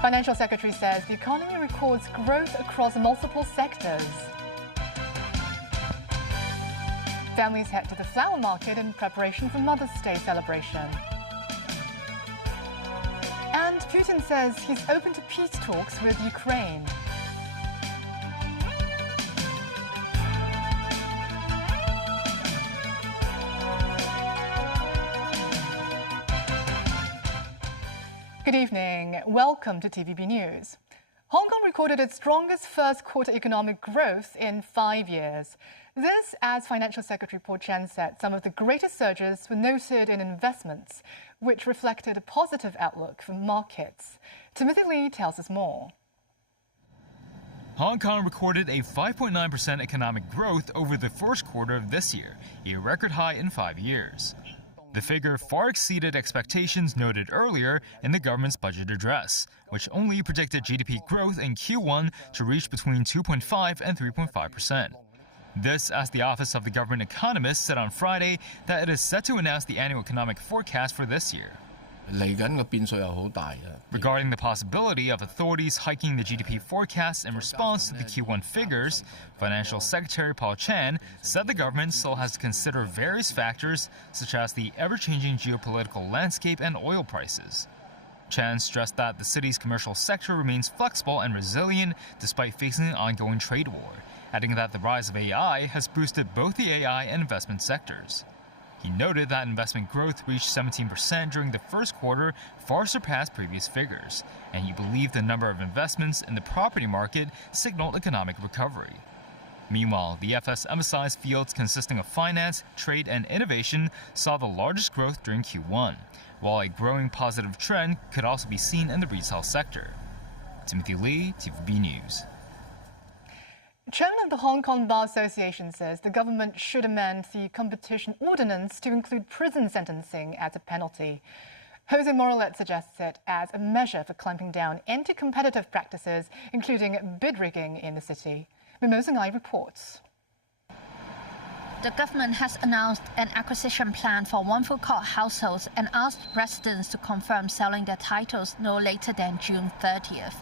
Financial Secretary says the economy records growth across multiple sectors. Families head to the flower market in preparation for Mother's Day celebration. And Putin says he's open to peace talks with Ukraine. Good evening. Welcome to TVB News. Hong Kong recorded its strongest first quarter economic growth in 5 years. This, as Financial Secretary Paul Chan said, some of the greatest surges were noted in investments, which reflected a positive outlook for markets. Timothy Lee tells us more. Hong Kong recorded a 5.9% economic growth over the first quarter of this year, a record high in 5 years. The figure far exceeded expectations noted earlier in the government's budget address, which only predicted GDP growth in Q1 to reach between 2.5 and 3.5%. This, as the Office of the Government Economist said on Friday that it is set to announce the annual economic forecast for this year. Regarding the possibility of authorities hiking the GDP forecast in response to the Q1 figures, Financial Secretary Paul Chan said the government still has to consider various factors such as the ever-changing geopolitical landscape and oil prices. Chan stressed that the city's commercial sector remains flexible and resilient despite facing an ongoing trade war, adding that the rise of AI has boosted both the AI and investment sectors. He noted that investment growth reached 17% during the first quarter, far surpassed previous figures, and he believed the number of investments in the property market signaled economic recovery. Meanwhile, the FS emphasized fields consisting of finance, trade, and innovation saw the largest growth during Q1, while a growing positive trend could also be seen in the retail sector. Timothy Lee, TVB News. Chairman of the Hong Kong Bar Association says the government should amend the competition ordinance to include prison sentencing as a penalty. Jose Moralet suggests it as a measure for clamping down anti-competitive practices, including bid rigging in the city. Mimosa Ngai reports. The government has announced an acquisition plan for one food court households and asked residents to confirm selling their titles no later than June 30th.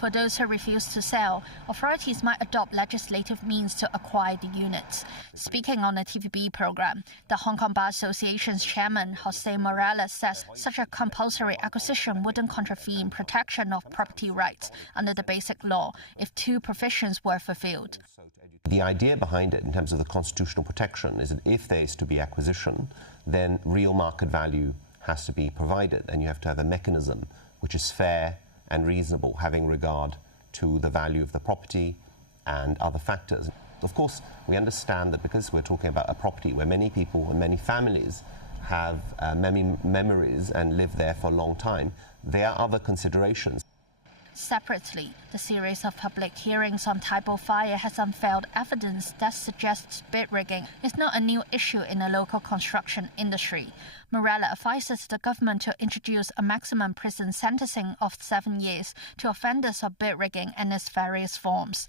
For those who refuse to sell, authorities might adopt legislative means to acquire the units. Speaking on a TVB program, the Hong Kong Bar Association's chairman, Jose Morales, says such a compulsory acquisition wouldn't contravene protection of property rights under the Basic Law if two provisions were fulfilled. The idea behind it in terms of the constitutional protection is that if there is to be acquisition, then real market value has to be provided, and you have to have a mechanism which is fair and reasonable, having regard to the value of the property and other factors. Of course, we understand that because we're talking about a property where many people and many families have many memories and live there for a long time, there are other considerations. Separately, the series of public hearings on Tai Po fire has unveiled evidence that suggests bid rigging is not a new issue in the local construction industry. Morella advises the government to introduce a maximum prison sentencing of 7 years to offenders of bid rigging and its various forms.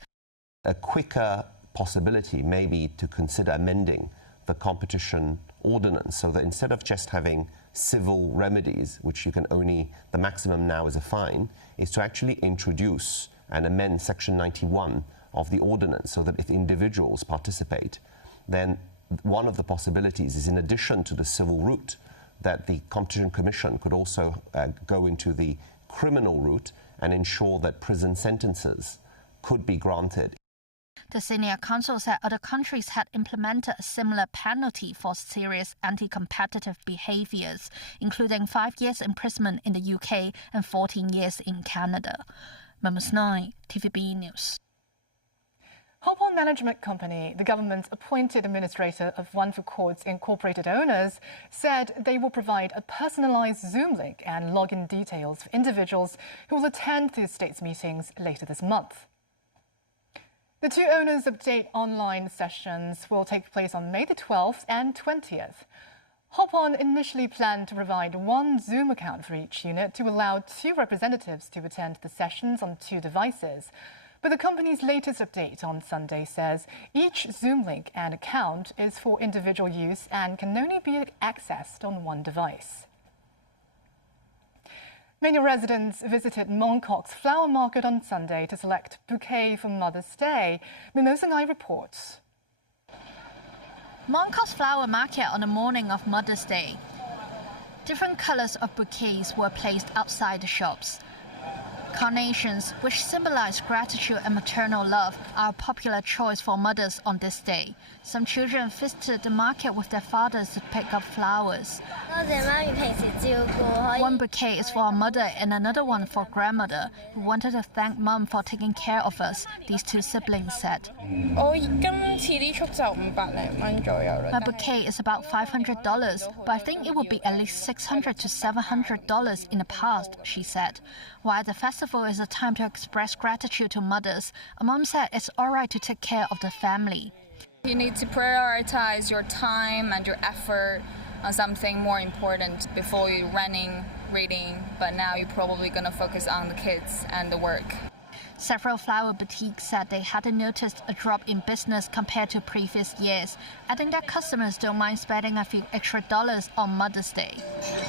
A quicker possibility may be to consider amending the competition ordinance so that instead of just having civil remedies, which you can only, the maximum now is a fine, is to actually introduce and amend Section 91 of the ordinance so that if individuals participate, then one of the possibilities is, in addition to the civil route, that the Competition Commission could also go into the criminal route and ensure that prison sentences could be granted. The senior counsel said other countries had implemented a similar penalty for serious anti-competitive behaviours, including 5 years imprisonment in the UK and 14 years in Canada. Mimosa Ngai, TVB News. Hopon Management Company, the government's appointed administrator of One for Courts Incorporated owners, said they will provide a personalised Zoom link and login details for individuals who will attend the estate's meetings later this month. The two owners' update online sessions will take place on May the 12th and 20th. Hopon initially planned to provide one Zoom account for each unit to allow two representatives to attend the sessions on two devices. But the company's latest update on Sunday says each Zoom link and account is for individual use and can only be accessed on one device. Many residents visited Mongkok's flower market on Sunday to select bouquet for Mother's Day. Mimosa Ngai reports. Mongkok's flower market on the morning of Mother's Day. Different colors of bouquets were placed outside the shops. Carnations, which symbolize gratitude and maternal love, are a popular choice for mothers on this day. Some children visited the market with their fathers to pick up flowers. One bouquet is for our mother and another one for grandmother, who wanted to thank Mum for taking care of us, these two siblings said. My bouquet is about $500, but I think it would be at least $600 to $700 in the past, she said. While the festival is a time to express gratitude to mothers, a mum said it's alright to take care of the family. You need to prioritize your time and your effort on something more important before you running, reading, but now you're probably going to focus on the kids and the work. Several flower boutiques said they hadn't noticed a drop in business compared to previous years, adding that customers don't mind spending a few extra dollars on Mother's Day.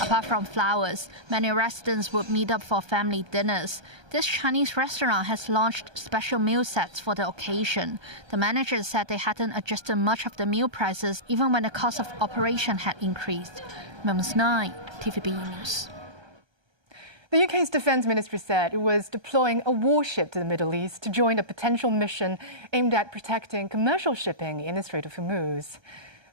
Apart from flowers, many residents would meet up for family dinners. This Chinese restaurant has launched special meal sets for the occasion. The manager said they hadn't adjusted much of the meal prices even when the cost of operation had increased. Mimosa Ngai, TVB News. The UK's Defence Ministry said it was deploying a warship to the Middle East to join a potential mission aimed at protecting commercial shipping in the Strait of Hormuz.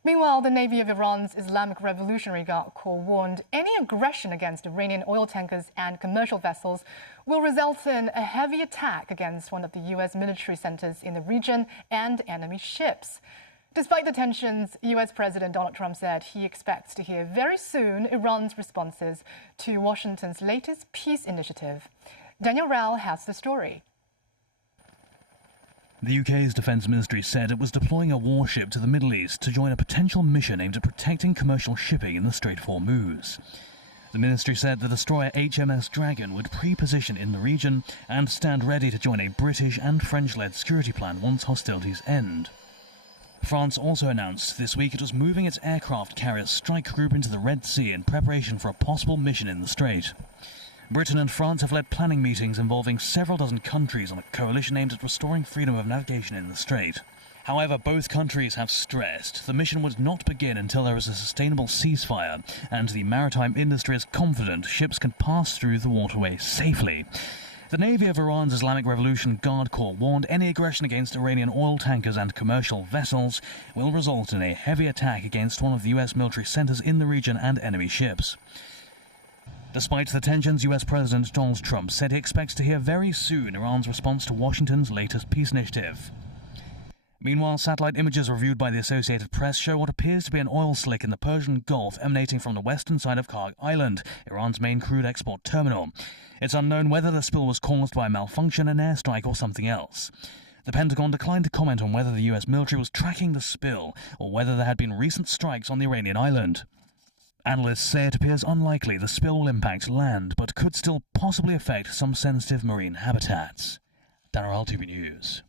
Meanwhile, the Navy of Iran's Islamic Revolutionary Guard Corps warned any aggression against Iranian oil tankers and commercial vessels will result in a heavy attack against one of the US military centers in the region and enemy ships. Despite the tensions, US President Donald Trump said he expects to hear very soon Iran's responses to Washington's latest peace initiative. Daniel Rao has the story. The UK's Defence Ministry said it was deploying a warship to the Middle East to join a potential mission aimed at protecting commercial shipping in the Strait of Hormuz. The ministry said the destroyer HMS Dragon would pre-position in the region and stand ready to join a British and French-led security plan once hostilities end. France also announced this week it was moving its aircraft carrier strike group into the Red Sea in preparation for a possible mission in the Strait. Britain and France have led planning meetings involving several dozen countries on a coalition aimed at restoring freedom of navigation in the Strait. However, both countries have stressed the mission would not begin until there is a sustainable ceasefire, and the maritime industry is confident ships can pass through the waterway safely. The Navy of Iran's Islamic Revolution Guard Corps warned any aggression against Iranian oil tankers and commercial vessels will result in a heavy attack against one of the US military centers in the region and enemy ships. Despite the tensions, US President Donald Trump said he expects to hear very soon Iran's response to Washington's latest peace initiative. Meanwhile, satellite images reviewed by the Associated Press show what appears to be an oil slick in the Persian Gulf emanating from the western side of Karg Island, Iran's main crude export terminal. It's unknown whether the spill was caused by a malfunction, an airstrike, or something else. The Pentagon declined to comment on whether the US military was tracking the spill or whether there had been recent strikes on the Iranian island. Analysts say it appears unlikely the spill will impact land, but could still possibly affect some sensitive marine habitats. Daniel TV News.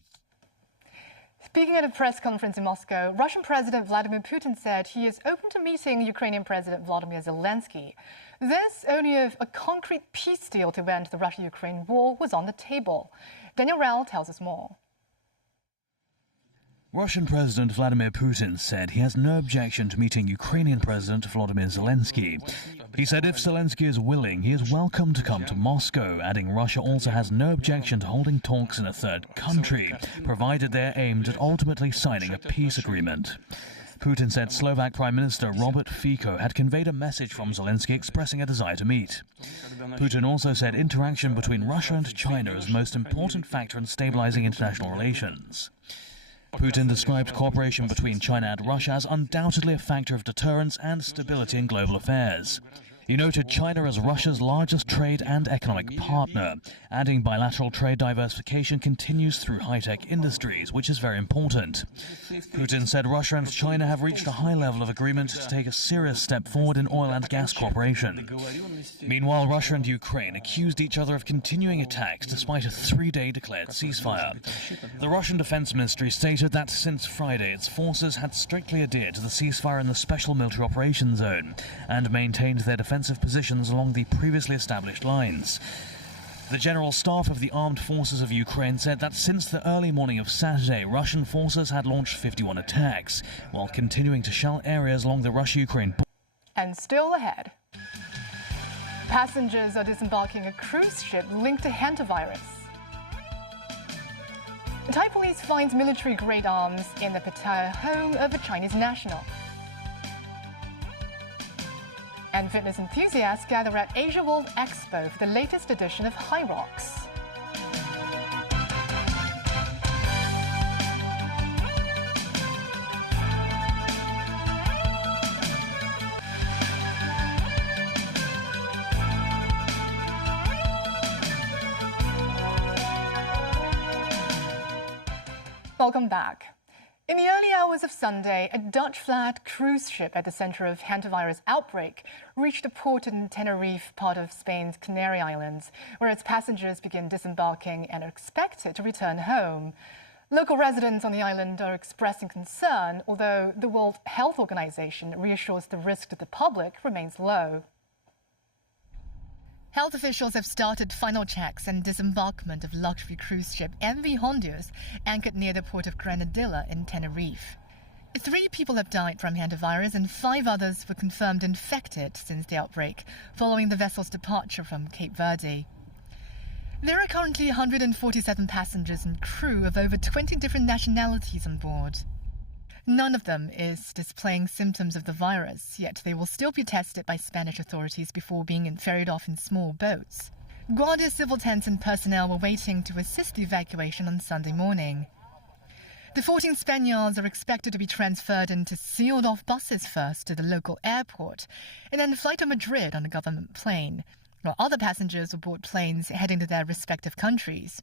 Speaking at a press conference in Moscow, Russian President Vladimir Putin said he is open to meeting Ukrainian President Volodymyr Zelensky. This, only if a concrete peace deal to end the Russia-Ukraine war was on the table. Daniel Rao tells us more. Russian President Vladimir Putin said he has no objection to meeting Ukrainian President Volodymyr Zelensky. He said if Zelensky is willing, he is welcome to come to Moscow, adding Russia also has no objection to holding talks in a third country, provided they are aimed at ultimately signing a peace agreement. Putin said Slovak Prime Minister Robert Fico had conveyed a message from Zelensky expressing a desire to meet. Putin also said interaction between Russia and China is the most important factor in stabilizing international relations. Putin described cooperation between China and Russia as undoubtedly a factor of deterrence and stability in global affairs. He noted China as Russia's largest trade and economic partner, adding bilateral trade diversification continues through high-tech industries, which is very important. Putin said Russia and China have reached a high level of agreement to take a serious step forward in oil and gas cooperation. Meanwhile, Russia and Ukraine accused each other of continuing attacks despite a 3-day declared ceasefire. The Russian Defense Ministry stated that since Friday, its forces had strictly adhered to the ceasefire in the Special Military Operations Zone and maintained their defense defensive positions along the previously established lines. The General Staff of the Armed Forces of Ukraine said that since the early morning of Saturday, Russian forces had launched 51 attacks, while continuing to shell areas along the Russia-Ukraine border. And still ahead. Passengers are disembarking a cruise ship linked to hantavirus. Thai police finds military-grade arms in the Pattaya home of a Chinese national. And fitness enthusiasts gather at Asia World Expo for the latest edition of High Rocks. Welcome back. In the early hours of Sunday, a Dutch-flagged cruise ship at the center of hantavirus outbreak reached a port in Tenerife, part of Spain's Canary Islands, where its passengers begin disembarking and are expected to return home. Local residents on the island are expressing concern, although the World Health Organization reassures the risk to the public remains low. Health officials have started final checks and disembarkment of luxury cruise ship MV Honduras anchored near the port of Granadilla in Tenerife. 3 people have died from hantavirus and 5 others were confirmed infected since the outbreak, following the vessel's departure from Cape Verde. There are currently 147 passengers and crew of over 20 different nationalities on board. None of them is displaying symptoms of the virus, yet they will still be tested by Spanish authorities before being ferried off in small boats. Guardia civil tents and personnel were waiting to assist the evacuation on Sunday morning. The 14 Spaniards are expected to be transferred into sealed-off buses first to the local airport, and then fly to Madrid on a government plane, while other passengers will board planes heading to their respective countries.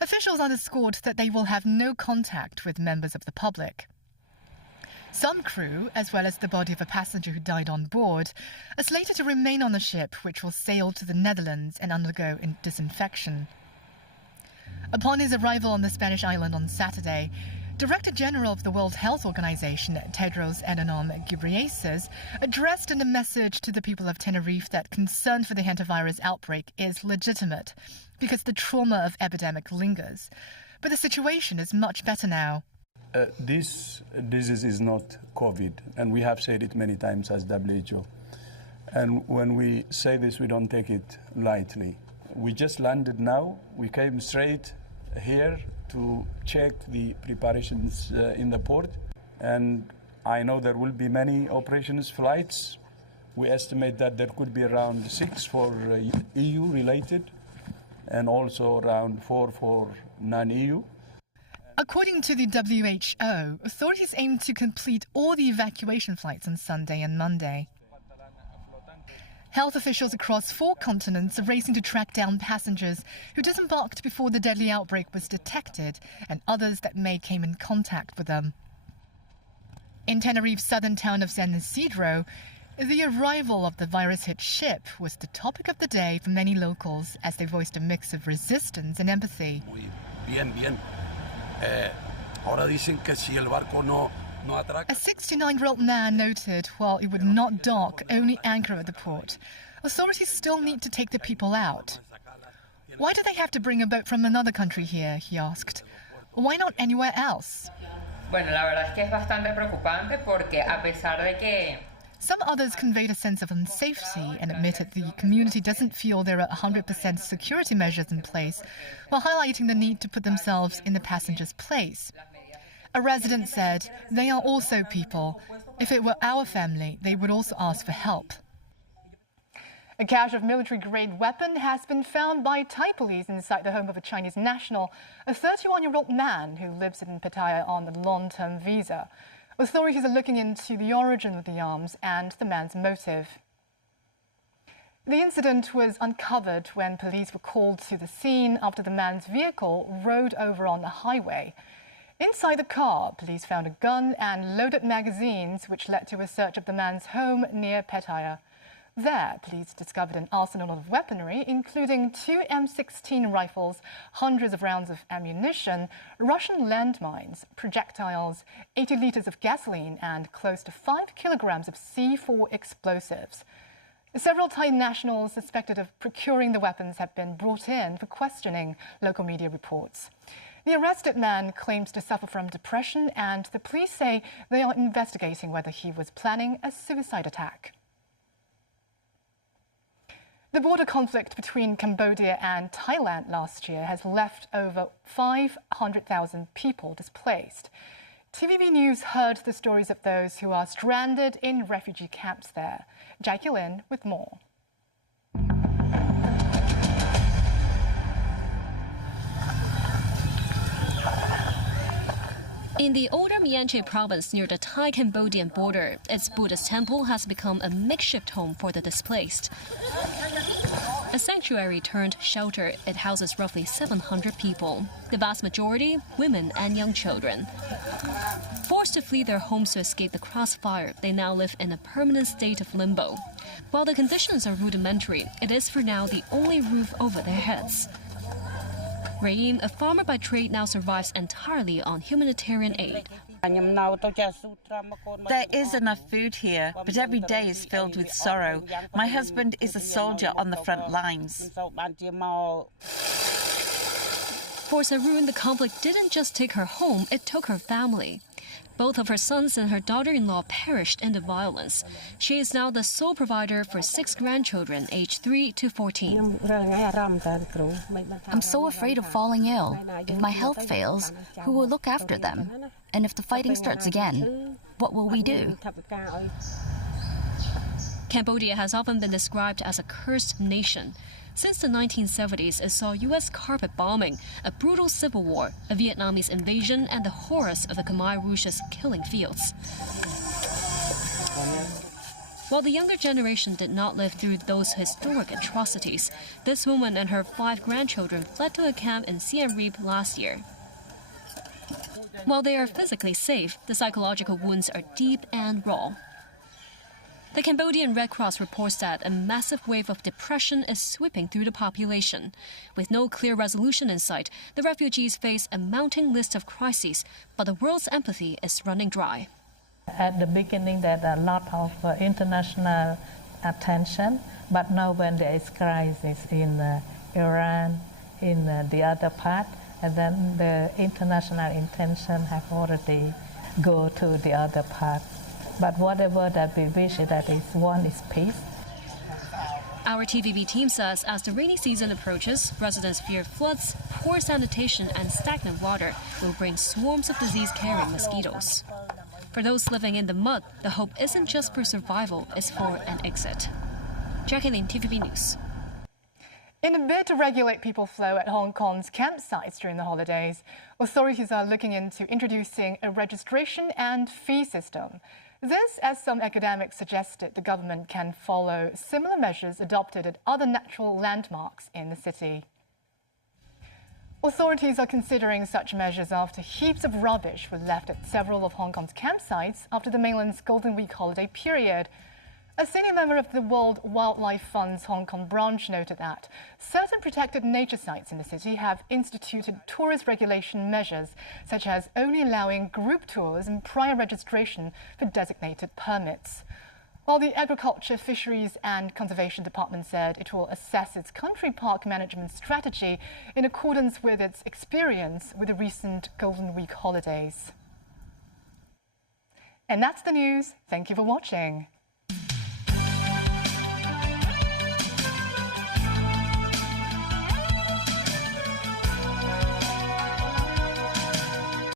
Officials underscored that they will have no contact with members of the public. Some crew, as well as the body of a passenger who died on board, are slated to remain on the ship, which will sail to the Netherlands and undergo disinfection. Upon his arrival on the Spanish island on Saturday, Director General of the World Health Organization, Tedros Adhanom Ghebreyesus, addressed in a message to the people of Tenerife that concern for the hantavirus outbreak is legitimate, because the trauma of epidemic lingers. But the situation is much better now. This disease is not COVID, and we have said it many times as WHO. And when we say this, we don't take it lightly. We just landed now. We came straight here to check the preparations in the port. And I know there will be many operations flights. We estimate that there could be around 6 for EU related and also around 4 for non-EU. According to the WHO, authorities aim to complete all the evacuation flights on Sunday and Monday. Health officials across 4 continents are racing to track down passengers who disembarked before the deadly outbreak was detected and others that may came in contact with them. In Tenerife's southern town of San Isidro, the arrival of the virus-hit ship was the topic of the day for many locals as they voiced a mix of resistance and empathy. A 69-year-old man noted while it would not dock, only anchor at the port, authorities still need to take the people out. Why do they have to bring a boat from another country here, he asked. Why not anywhere else? Bueno, la verdad es que es bastante preocupante porque a pesar de que Some others conveyed a sense of unsafety and admitted the community doesn't feel there are 100% security measures in place, while highlighting the need to put themselves in the passenger's place. A resident said, "They are also people. If it were our family, they would also ask for help." A cache of military-grade weapon has been found by Thai police inside the home of a Chinese national, a 31-year-old man who lives in Pattaya on a long-term visa. Authorities are looking into the origin of the arms and the man's motive. The incident was uncovered when police were called to the scene after the man's vehicle rode over on the highway. Inside the car, police found a gun and loaded magazines, which led to a search of the man's home near Pattaya. There, police discovered an arsenal of weaponry, including 2 M16 rifles, hundreds of rounds of ammunition, Russian landmines, projectiles, 80 liters of gasoline, and close to 5 kilograms of C4 explosives. Several Thai nationals suspected of procuring the weapons have been brought in for questioning, local media reports. The arrested man claims to suffer from depression, and the police say they are investigating whether he was planning a suicide attack. The border conflict between Cambodia and Thailand last year has left over 500,000 people displaced. TVB News heard the stories of those who are stranded in refugee camps there. Jackie Lin with more. In the older Mianche province near the Thai-Cambodian border, its Buddhist temple has become a makeshift home for the displaced. A sanctuary turned shelter, it houses roughly 700 people, the vast majority women and young children. Forced to flee their homes to escape the crossfire, they now live in a permanent state of limbo. While the conditions are rudimentary, it is for now the only roof over their heads. Raim, a farmer by trade, now survives entirely on humanitarian aid. There is enough food here, but every day is filled with sorrow. My husband is a soldier on the front lines. For Sarun, the conflict didn't just take her home, it took her family. Both of her sons and her daughter-in-law perished in the violence. She is now the sole provider for 6 grandchildren, aged 3 to 14. I'm so afraid of falling ill. If my health fails, who will look after them? And if the fighting starts again, what will we do? Cambodia has often been described as a cursed nation. Since the 1970s, it saw U.S. carpet bombing, a brutal civil war, a Vietnamese invasion, and the horrors of the Khmer Rouge's killing fields. While the younger generation did not live through those historic atrocities, this woman and her 5 grandchildren fled to a camp in Siem Reap last year. While they are physically safe, the psychological wounds are deep and raw. The Cambodian Red Cross reports that a massive wave of depression is sweeping through the population. With no clear resolution in sight, the refugees face a mounting list of crises, but the world's empathy is running dry. At the beginning, there are a lot of international attention, but now when there is crisis in Iran, in the other part, and then the international intention have already go to the other part. But whatever that we wish that is one is peace. Our TVB team says as the rainy season approaches, residents fear floods, poor sanitation and stagnant water will bring swarms of disease-carrying mosquitoes. For those living in the mud, the hope isn't just for survival, it's for an exit. Jackie Lin, TVB News. In a bid to regulate people flow at Hong Kong's campsites during the holidays, authorities are looking into introducing a registration and fee system. This, as some academics suggested, the government can follow similar measures adopted at other natural landmarks in the city. Authorities are considering such measures after heaps of rubbish were left at several of Hong Kong's campsites after the mainland's Golden Week holiday period. A senior member of the World Wildlife Fund's Hong Kong branch noted that certain protected nature sites in the city have instituted tourist regulation measures, such as only allowing group tours and prior registration for designated permits. While the Agriculture, Fisheries and Conservation Department said it will assess its country park management strategy in accordance with its experience with the recent Golden Week holidays. And that's the news. Thank you for watching.